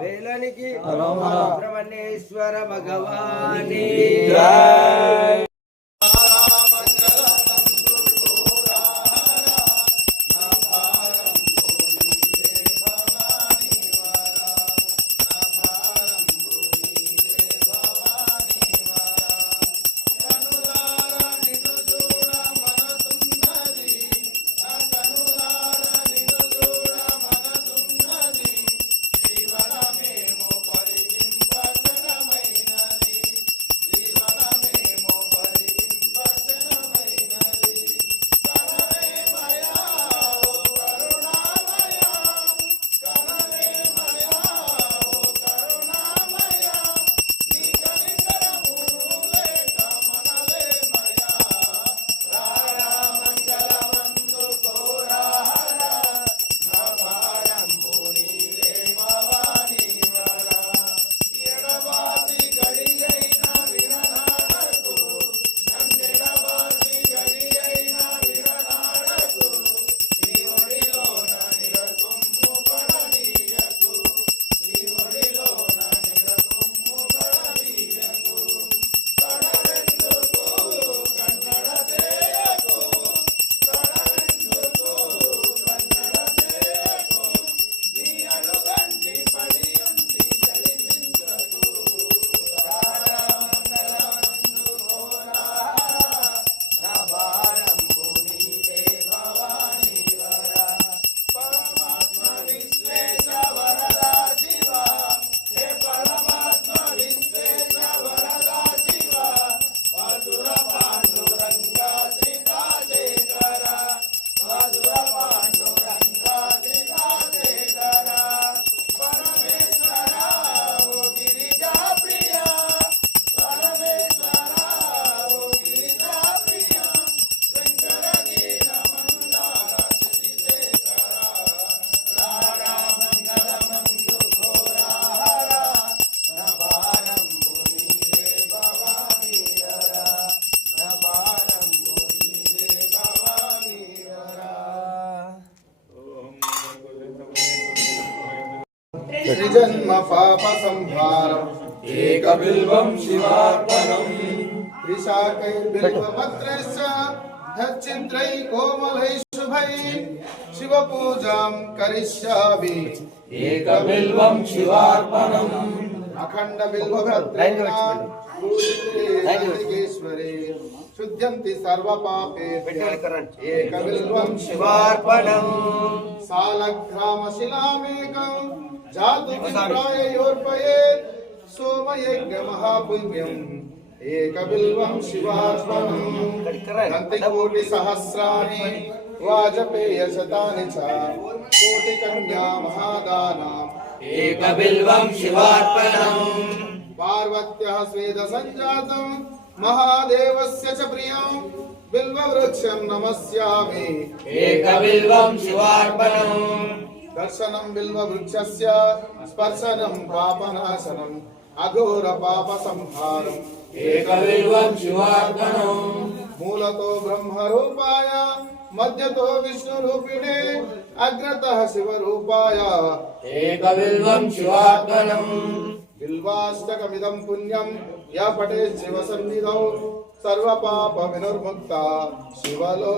వేలానికి సుబ్రహ్మణ్యేశ్వర భగవాని జై. त्रिजन्म पाप संहारम् एकबिल्वं शिवार्पणम् त्रिशाकैर्बिल्वपत्रैश्च धच्चिद्रै कोमलैः शुभैः शिवपूजां करिष्यामि एकबिल्वं शिवार्पणम् अखण्ड बिल्वपत्रेण पूजिते शुद्ध्यन्ति सर्वपापेभ्यः एकबिल्वं शिवार्पणम् सालग्रामशिलामेकम् जातुमित्रायोर्पयेत् सोमयज्ञ महापुण्यम् एकबिल्वं शिवार्पणम् नन्तिकोटिसहस्राणि वाजपेयशतानि च कोटिकन्या महादानाम् एकबिल्वं शिवार्पणम् पार्वत्यः स्वेदसञ्जातं महादेवस्य च प्रियं बिल्ववृक्षं नमस्यामि एकबिल्वं शिवार्पणम् दर्शनं बिल्ववृक्षस्य स्पर्शनं पापनाशनम् अघोर पाप संहारम् एकबिल्वं शिवार्पणम् मूलतो ब्रह्मरूपाय मध्यतो विष्णुरूपिणे अग्रतः शिवरूपाय एकबिल्वं शिवार्पणम् बिल्वाष्टकमिदं पुण्यं यः पठेत् शिवसन्निधौ सर्वपाप विनिर्मुक्ता शिवलोकमवाप्नुयात्।